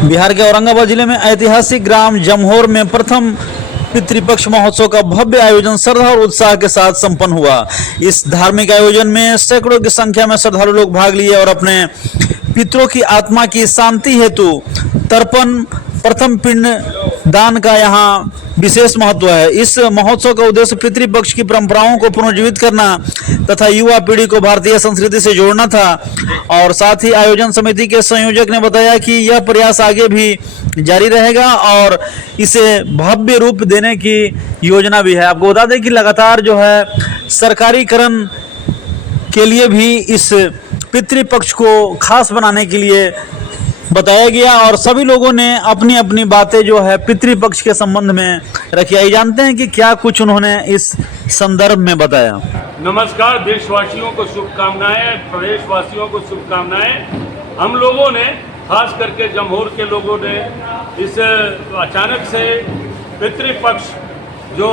बिहार के औरंगाबाद जिले में ऐतिहासिक ग्राम जमहोर में प्रथम पितृपक्ष महोत्सव का भव्य आयोजन श्रद्धा और उत्साह के साथ संपन्न हुआ। इस धार्मिक आयोजन में सैकड़ों की संख्या में श्रद्धालु लोग भाग लिए और अपने पितरों की आत्मा की शांति हेतु तर्पण प्रथम पिंड दान का यहाँ विशेष महत्व है। इस महोत्सव का उद्देश्य पितृपक्ष की परंपराओं को पुनर्जीवित करना तथा युवा पीढ़ी को भारतीय संस्कृति से जोड़ना था। और साथ ही आयोजन समिति के संयोजक ने बताया कि यह प्रयास आगे भी जारी रहेगा और इसे भव्य रूप देने की योजना भी है। आपको बता दें कि लगातार जो है सरकारीकरण के लिए भी इस पितृपक्ष को खास बनाने के लिए बताया गया और सभी लोगों ने अपनी अपनी बातें जो है पितृपक्ष के संबंध में रखी। आइए जानते हैं कि क्या कुछ उन्होंने इस संदर्भ में बताया। नमस्कार, देशवासियों को शुभकामनाएं, प्रदेशवासियों को शुभकामनाएं। हम लोगों ने खास करके जमहोर के लोगों ने इस अचानक से पितृपक्ष जो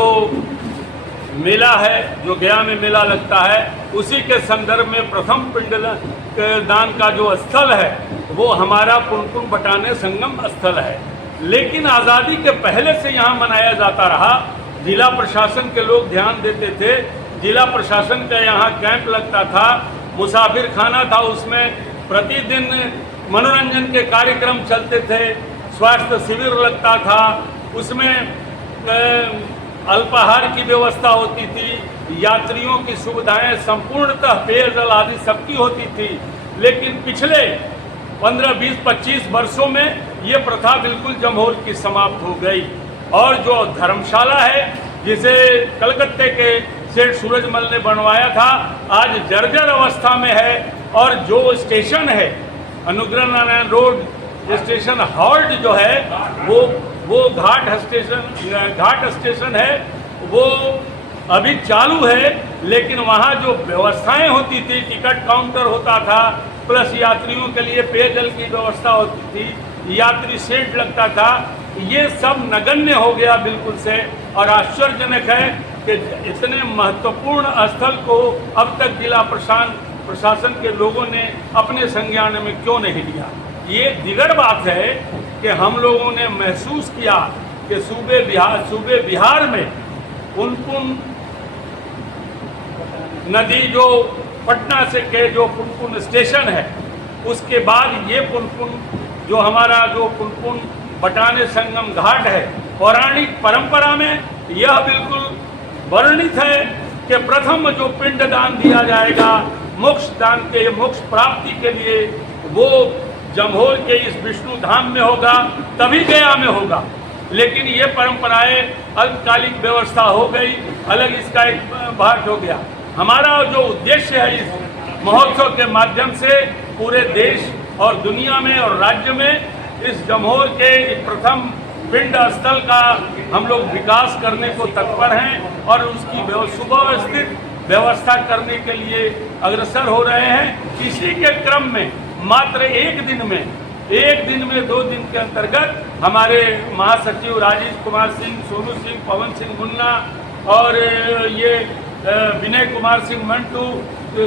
मेला है, जो गया में मेला लगता है, उसी के संदर्भ में प्रथम पिंडदान का जो स्थल है वो हमारा पुनपुन बटाने संगम स्थल है। लेकिन आज़ादी के पहले से यहाँ मनाया जाता रहा। जिला प्रशासन के लोग ध्यान देते थे, जिला प्रशासन का यहाँ कैंप लगता था, मुसाफिर खाना था, उसमें प्रतिदिन मनोरंजन के कार्यक्रम चलते थे, स्वास्थ्य शिविर लगता था, उसमें अल्पाहार की व्यवस्था होती थी, यात्रियों की सुविधाएं संपूर्णतः पेयजल आदि सबकी होती थी। लेकिन पिछले 15, 20, 25 वर्षों में ये प्रथा बिल्कुल जमहोर की समाप्त हो गई। और जो धर्मशाला है जिसे कलकत्ते के सेठ सूरजमल ने बनवाया था, आज जर्जर अवस्था में है। और जो स्टेशन है Anugrah Narayan road station halt जो है वो घाट स्टेशन है, वो अभी चालू है। लेकिन वहाँ जो व्यवस्थाएं होती थी, टिकट काउंटर होता था, प्लस यात्रियों के लिए पेयजल की व्यवस्था होती थी, यात्री शेड लगता था, ये सब नगण्य हो गया बिल्कुल से। और आश्चर्यजनक है कि इतने महत्वपूर्ण स्थल को अब तक जिला प्रशासन के लोगों ने अपने संज्ञान में क्यों नहीं लिया। ये दिगर बात है कि हम लोगों ने महसूस किया कि सूबे बिहार में पुनपुन नदी जो पटना से के जो पुनपुन स्टेशन है, उसके बाद ये पुनपुन जो हमारा जो पुनपुन बटाने संगम घाट है, पौराणिक परंपरा में यह बिल्कुल वर्णित है कि प्रथम जो पिंड दान दिया जाएगा मोक्ष दान के मोक्ष प्राप्ति के लिए, वो जमहोर के इस विष्णु धाम में होगा, तभी गया में होगा। लेकिन ये परंपराएं अल्पकालिक व्यवस्था हो गई, अलग इसका एक भाग हो गया। हमारा जो उद्देश्य है इस महोत्सव के माध्यम से पूरे देश और दुनिया में और राज्य में इस जमहोर के प्रथम पिंड स्थल का हम लोग विकास करने को तत्पर हैं और उसकी सुव्यवस्थित व्यवस्था करने के लिए अग्रसर हो रहे हैं। इसी के क्रम में मात्र एक दिन में 2 दिन के अंतर्गत हमारे महासचिव राजेश कुमार सिंह, सोनू सिंह, पवन सिंह मुन्ना और ये विनय कुमार सिंह मंटू,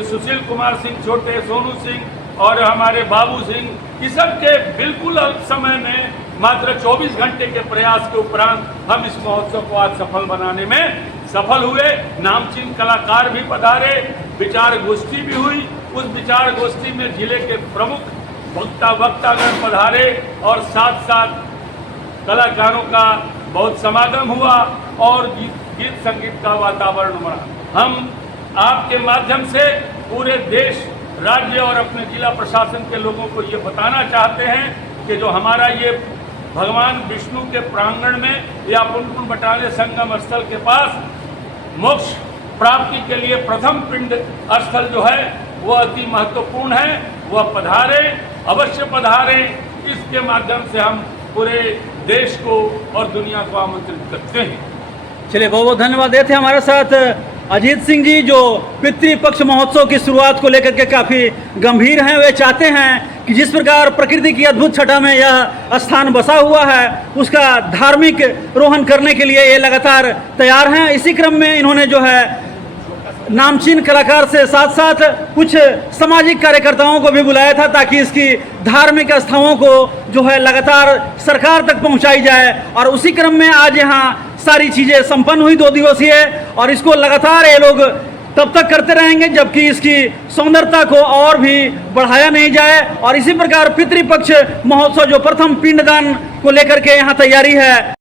सुशील कुमार सिंह छोटे, सोनू सिंह और हमारे बाबू सिंह, इस सब के बिल्कुल अल्प समय में मात्र 24 घंटे के प्रयास के उपरांत हम इस महोत्सव को आज सफल बनाने में सफल हुए। नामचीन कलाकार भी पधारे, विचार गोष्ठी भी हुई। उस विचार गोष्ठी में जिले के प्रमुख वक्तागण पधारे और साथ साथ कलाकारों का बहुत समागम हुआ और गीत संगीत का वातावरण बना। हम आपके माध्यम से पूरे देश, राज्य और अपने जिला प्रशासन के लोगों को ये बताना चाहते हैं कि जो हमारा ये भगवान विष्णु के प्रांगण में या पुनपुन बटाने संगम स्थल के पास मोक्ष प्राप्ति के लिए प्रथम पिंड स्थल जो है वो अति महत्वपूर्ण है। वह पधारे, अवश्य पधारे। इसके माध्यम से हम पूरे देश को और दुनिया को आमंत्रित करते हैं। चलिए, बहुत बहुत धन्यवाद। देते हैं हमारे साथ अजीत सिंह जी, जो पितृपक्ष महोत्सव की शुरुआत को लेकर के काफ़ी गंभीर हैं। वे चाहते हैं कि जिस प्रकार प्रकृति की अद्भुत छटा में यह स्थान बसा हुआ है, उसका धार्मिक रोहन करने के लिए ये लगातार तैयार हैं। इसी क्रम में इन्होंने जो है नामचीन कलाकार से साथ साथ कुछ सामाजिक कार्यकर्ताओं को भी बुलाया था ताकि इसकी धार्मिक आस्थाओं को जो है लगातार सरकार तक पहुंचाई जाए। और उसी क्रम में आज यहाँ सारी चीज़ें संपन्न हुई 2 दिवसीय, और इसको लगातार ये लोग तब तक करते रहेंगे जबकि इसकी सौंदर्यता को और भी बढ़ाया नहीं जाए। और इसी प्रकार पितृपक्ष महोत्सव जो प्रथम पिंडदान को लेकर के यहाँ तैयारी है।